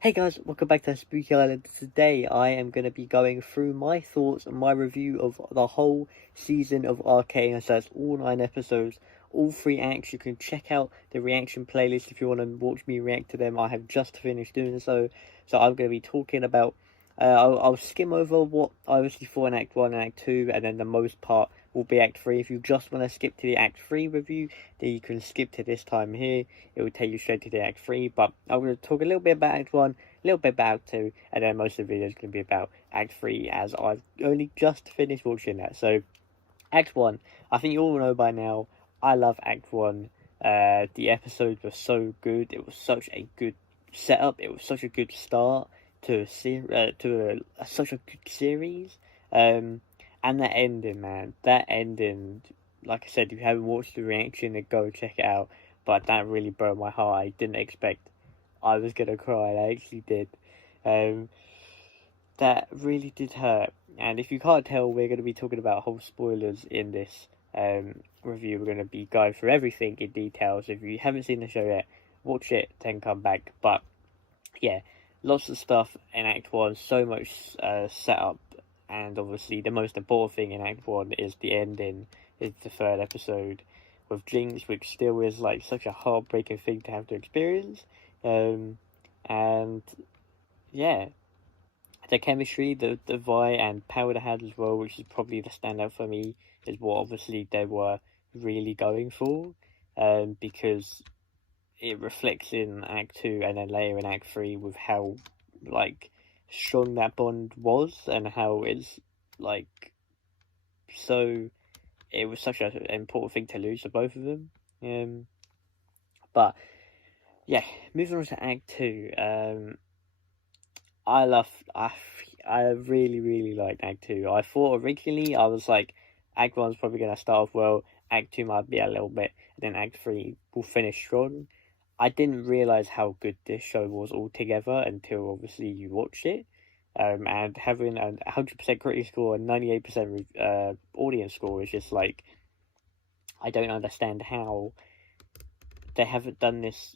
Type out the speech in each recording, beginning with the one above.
Hey guys, welcome back to Spooky Island. Today I am going to be going through my thoughts and my review of the whole season of Arcane. So that's all 9 episodes, all 3 acts. You can check out the reaction playlist if you want to watch me react to them. I have just finished doing so. So I'm going to be talking about, I'll skim over what I obviously thought in Act 1 and Act 2, and then the most part will be Act 3. If you just want to skip to the Act 3 review, then you can skip to this time here. It will take you straight to the Act 3, but I'm going to talk a little bit about Act 1, a little bit about Act 2, and then most of the video is going to be about Act 3, as I've only just finished watching that. So, Act 1, I think you all know by now, I love Act 1. The episodes were so good, it was such a good setup, it was such a good start to such a good series. And that ending, man, that ending, like I said, if you haven't watched the reaction, then go check it out. But that really broke my heart. I didn't expect I was gonna cry. I actually did. Um, that really did hurt. And if you can't tell, we're gonna be talking about whole spoilers in this review. We're gonna be going through everything in detail. So if you haven't seen the show yet, watch it, then come back. But yeah, lots of stuff in Act 1, so much setup, and obviously the most important thing in Act 1 is the ending, is the third episode with Jinx, which still is like such a heartbreaking thing to have to experience. And yeah, the chemistry, the Vi and Powder had as well, which is probably the standout for me, is what obviously they were really going for, because it reflects in Act 2 and then later in Act 3 with how, like, strong that bond was and how it's, like, so, it was such an important thing to lose to both of them. But, yeah, moving on to Act 2, I really liked Act 2. I thought originally, I was like, Act 1's probably going to start off well, Act 2 might be a little bit, and then Act 3 will finish strong. I didn't realise how good this show was altogether until obviously you watched it. And having a 100% critic score and 98% audience score is just like, I don't understand how they haven't done this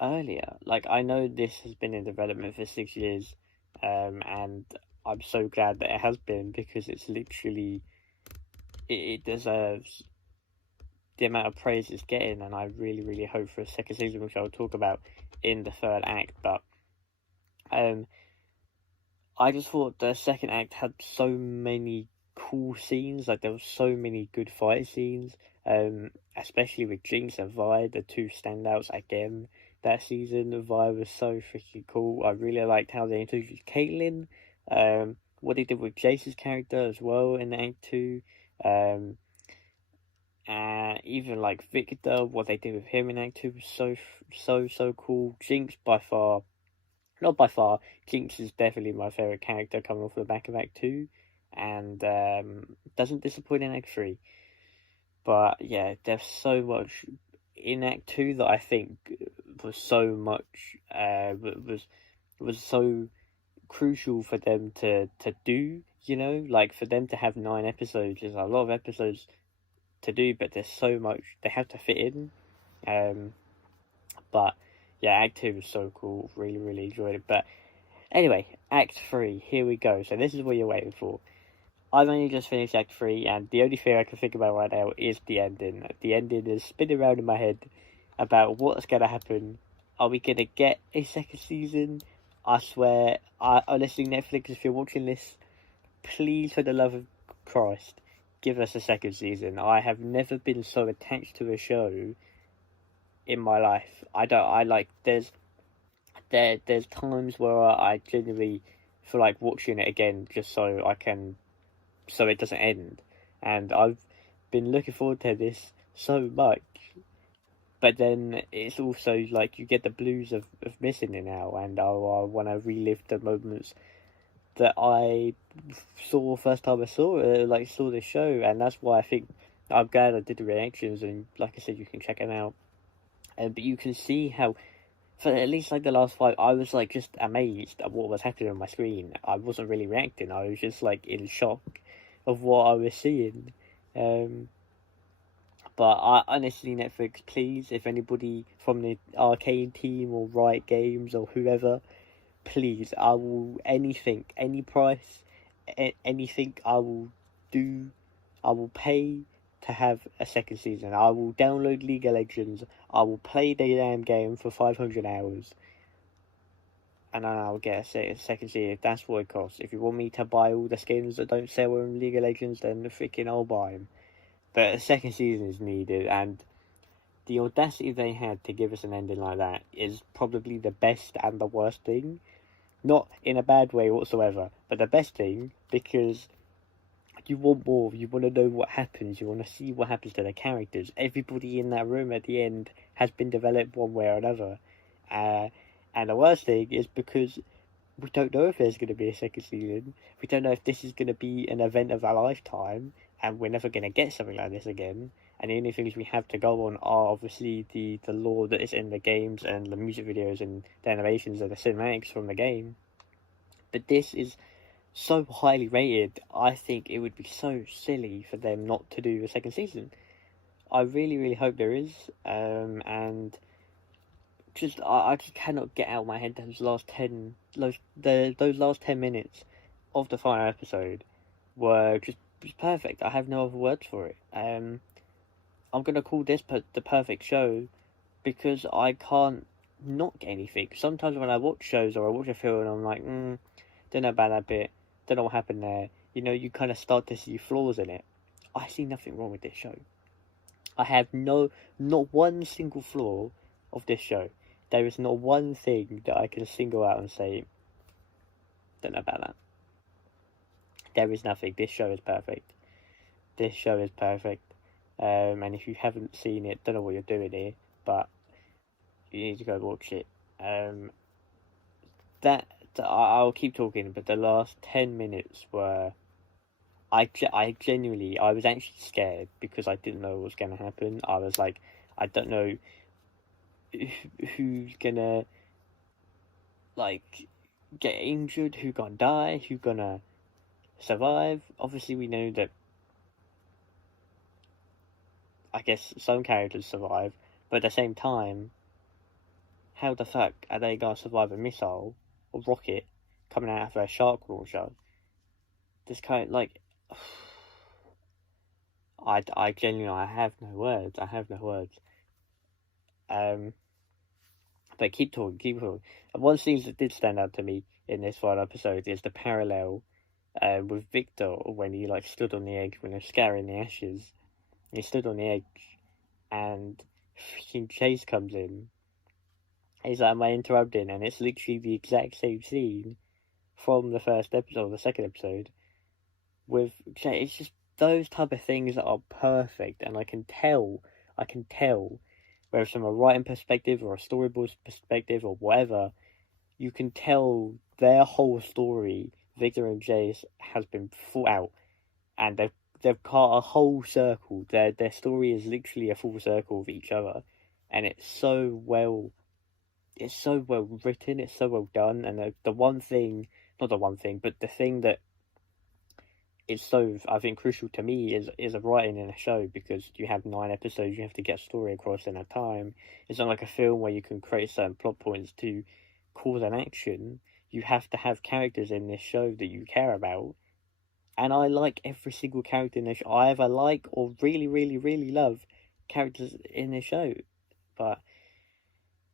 earlier. Like, I know this has been in development for 6 years, and I'm so glad that it has been, because it's literally, it deserves the amount of praise it's getting, and I really hope for a second season, which I'll talk about in the third act. But I just thought the second act had so many cool scenes. Like, there were so many good fight scenes, especially with Jinx and Vi, the two standouts again that season. Vi was so freaking cool. I really liked how they introduced Caitlyn, what they did with Jace's character as well in Act 2, even like Victor, what they did with him in Act 2 was so cool. Jinx, not by far, Jinx is definitely my favourite character coming off the back of Act 2, and doesn't disappoint in Act 3. But yeah, there's so much in Act 2 that I think was so much, was so crucial for them to do, you know? Like, for them to have 9 episodes is a lot of episodes to do, but there's so much they have to fit in. But yeah, Act 2 was so cool. Really enjoyed it. But anyway, Act 3, here we go. So this is what you're waiting for. I've only just finished Act 3, and the only thing I can think about right now is the ending. The ending is spinning around in my head about what's going to happen. Are we going to get a second season? I swear, honestly, Netflix, if you're watching this, please, for the love of Christ, give us a second season. I have never been so attached to a show in my life. There's times where I genuinely feel like watching it again just so it doesn't end. And I've been looking forward to this so much. But then it's also like you get the blues of missing it now, and I want to relive the moments that I saw first time I saw the show, and that's why I think I'm glad I did the reactions, and like I said, you can check them out. But you can see how, for at least like the last 5, I was like just amazed at what was happening on my screen. I wasn't really reacting. I was just like in shock of what I was seeing. But I honestly, Netflix, please, if anybody from the Arcane team or Riot Games or whoever, please, I will anything, any price, anything I will do, I will pay to have a second season. I will download League of Legends. I will play the damn game for 500 hours. And then I'll get a second season if that's what it costs. If you want me to buy all the skins that don't sell in League of Legends, then freaking I'll buy them. But a second season is needed, and the audacity they had to give us an ending like that is probably the best and the worst thing. Not in a bad way whatsoever, but the best thing, because you want more, you want to know what happens, you want to see what happens to the characters. Everybody in that room at the end has been developed one way or another. And the worst thing is because we don't know if there's going to be a second season. We don't know if this is going to be an event of our lifetime, and we're never going to get something like this again. And the only things we have to go on are obviously the lore that is in the games and the music videos and the animations and the cinematics from the game. But this is so highly rated, I think it would be so silly for them not to do a second season. I really, really hope there is, and just I just cannot get out of my head those last 10 minutes of the final episode were just perfect. I have no other words for it. I'm gonna call this the perfect show because I can't not get anything. Sometimes when I watch shows or I watch a film and I'm like, don't know about that bit, don't know what happened there. You know, you kind of start to see flaws in it. I see nothing wrong with this show. I have not one single flaw of this show. There is not one thing that I can single out and say, don't know about that. There is nothing. This show is perfect. This show is perfect. And if you haven't seen it, don't know what you're doing here, but you need to go watch it. I'll keep talking, but the last 10 minutes were, I genuinely, I was actually scared because I didn't know what was going to happen. I was like, I don't know who's gonna, like, get injured, who's gonna die, who's gonna survive. Obviously, we know that, I guess, some characters survive, but at the same time, how the fuck are they gonna survive a missile or rocket coming out of a shark launcher? This kind of, like, I genuinely, I have no words. But keep talking. And one scene that did stand out to me in this final episode is the parallel with Victor when he like stood on the edge when they're scattering the ashes. He stood on the edge, and freaking Chase comes in. He's like, "Am I interrupting?" And it's literally the exact same scene from the first episode, or the second episode, with Chase. It's just those type of things that are perfect, and I can tell, whether from a writing perspective or a storyboard perspective or whatever, you can tell their whole story, Victor and Jace, has been thought out, and they've cut a whole circle. Their story is literally a full circle of each other, and it's so well written, it's so well done. And the thing that is so, I think, crucial to me is a writing in a show, because you have 9 episodes, you have to get a story across in that time. It's not like a film where you can create certain plot points to cause an action. You have to have characters in this show that you care about, and I like every single character in this show. I either like or really, really, really love characters in this show. But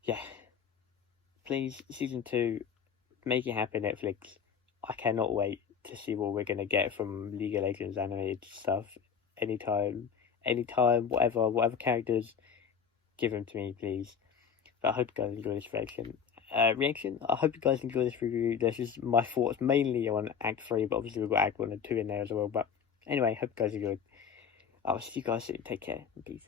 yeah, please, season 2, make it happen, Netflix. I cannot wait to see what we're going to get from League of Legends animated stuff. Anytime, whatever characters, give them to me, please. But I hope you guys enjoy this reaction. I hope you guys enjoy this review. This is my thoughts mainly on Act 3, but obviously we've got Act 1 and 2 in there as well. But anyway, hope you guys enjoyed. I'll see you guys soon. Take care, and peace.